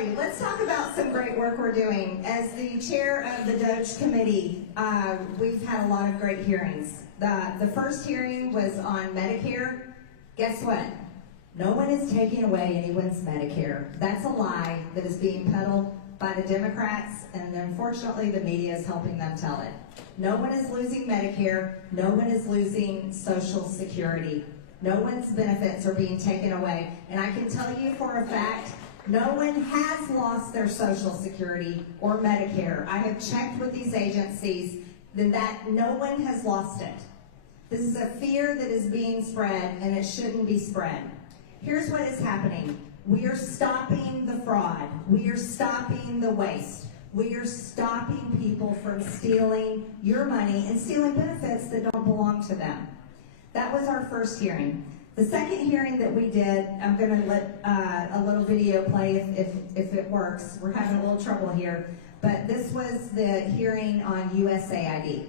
righty, let's talk about some great work we're doing. As the chair of the DOGE committee, we've had a lot of great hearings. The first hearing was on Medicare. Guess what? No one is taking away anyone's Medicare. That's a lie that is being peddled by the Democrats, and unfortunately the media is helping them tell it. No one is losing Medicare. No one is losing Social Security. No one's benefits are being taken away. And I can tell you for a fact, no one has lost their Social Security or Medicare. I have checked with these agencies that no one has lost it. This is a fear that is being spread, and it shouldn't be spread. Here's what is happening. We are stopping the fraud. We are stopping the waste. We are stopping people from stealing your money and stealing benefits that don't belong to them. That was our first hearing. The second hearing that we did, I'm going to let a little video play if it works. We're having a little trouble here. But this was the hearing on USAID.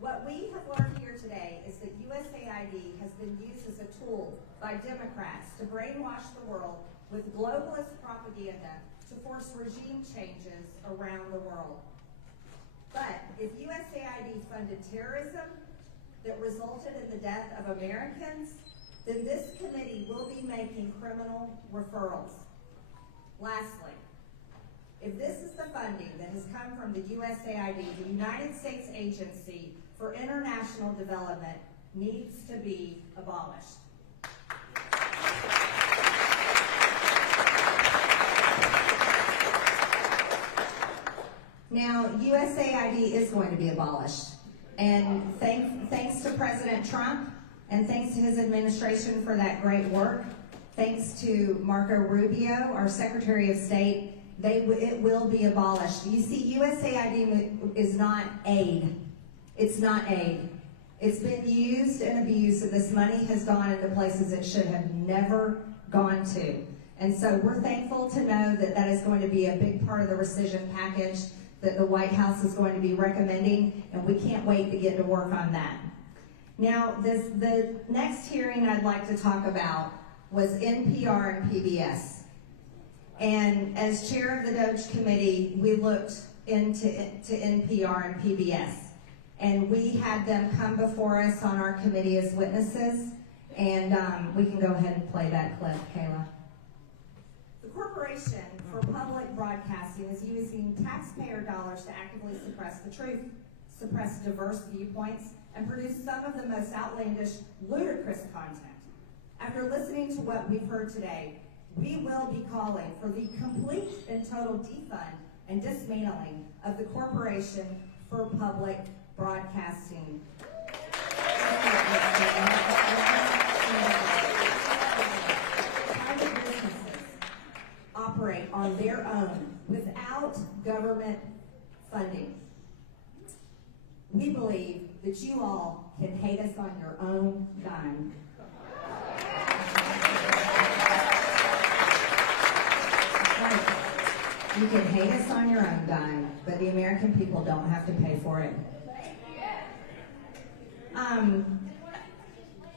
What we have learned here today is that USAID has been used as a tool by Democrats to brainwash the world with globalist propaganda to force regime changes around the world. But if USAID funded terrorism that resulted in the death of Americans, then this committee will be making criminal referrals. Lastly, if this is the funding that has come from the USAID, the United States Agency for International Development needs to be abolished. Now, USAID is going to be abolished. And thanks to President Trump and thanks to his administration for that great work, thanks to Marco Rubio, our Secretary of State, it will be abolished. You see, USAID is not aid. It's not aid. It's been used and abused, and this money has gone into places it should have never gone to. And so we're thankful to know that that is going to be a big part of the rescission package that the White House is going to be recommending, and we can't wait to get to work on that. Now, the next hearing I'd like to talk about was NPR and PBS. And as chair of the DOGE committee, we looked into NPR and PBS. And we had them come before us on our committee as witnesses. And we can go ahead and play that clip, Kayla. The Corporation for Public Broadcasting is using taxpayer dollars to actively suppress the truth, suppress diverse viewpoints, and produce some of the most outlandish, ludicrous content. After listening to what we've heard today, we will be calling for the complete and total defund and dismantling of the Corporation for Public Broadcasting. Private businesses operate on their own without government funding. We believe that you all can hate us on your own dime. You can hate us on your own dime, but the American people don't have to pay for it.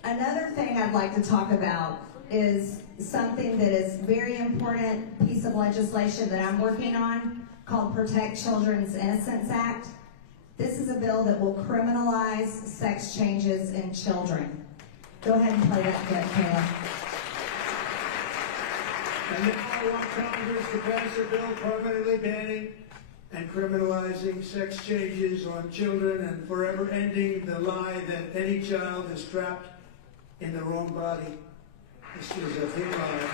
Another thing I'd like to talk about is something that is very important piece of legislation that I'm working on called Protect Children's Innocence Act. This is a bill that will criminalize sex changes in children. Go ahead and play that clip, Kayla. And now I want Congress to pass a bill permanently banning and criminalizing sex changes on children and forever ending the lie that any child is trapped in the wrong body. This is a big lie.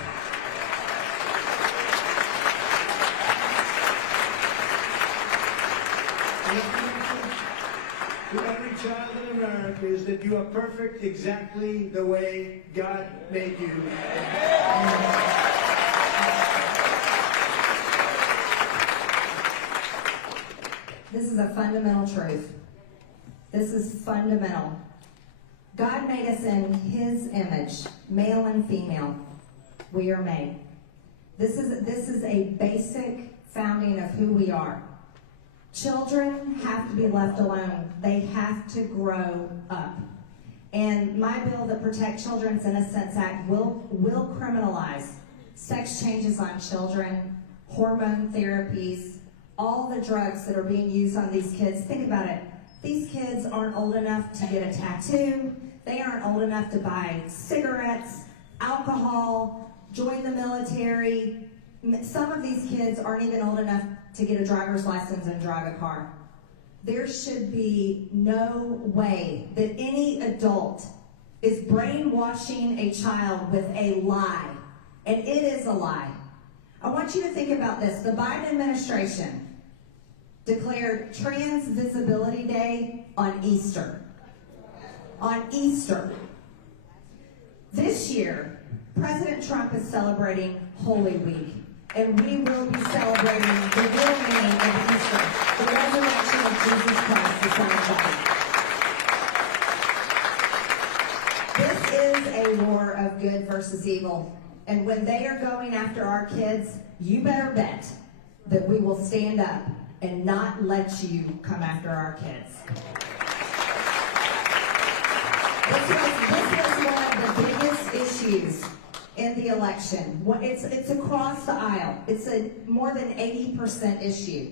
To every child in America is that you are perfect exactly the way God made you. This is a fundamental truth. This is fundamental. God made us in His image, male and female. We are made. This is a basic founding of who we are. Children have to be left alone. They have to grow up. And my bill, the Protect Children's Innocence Act, will criminalize sex changes on children, hormone therapies, all the drugs that are being used on these kids. Think about it. These kids aren't old enough to get a tattoo. They aren't old enough to buy cigarettes, alcohol, join the military. Some of these kids aren't even old enough to get a driver's license and drive a car. There should be no way that any adult is brainwashing a child with a lie. And it is a lie. I want you to think about this. The Biden administration declared Trans Visibility Day on Easter. On Easter. This year, President Trump is celebrating Holy Week. And we will be celebrating the real meaning of Easter, the resurrection of Jesus Christ, the Son of God. This is a war of good versus evil. And when they are going after our kids, you better bet that we will stand up and not let you come after our kids. This was one of the biggest issues in the election. It's across the aisle. It's a more than 80% issue.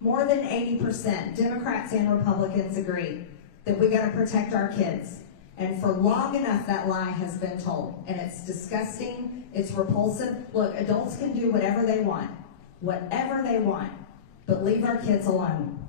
More than 80%. Democrats and Republicans agree that we got to protect our kids. And for long enough, that lie has been told. And it's disgusting. It's repulsive. Look, adults can do whatever they want. Whatever they want. But leave our kids alone.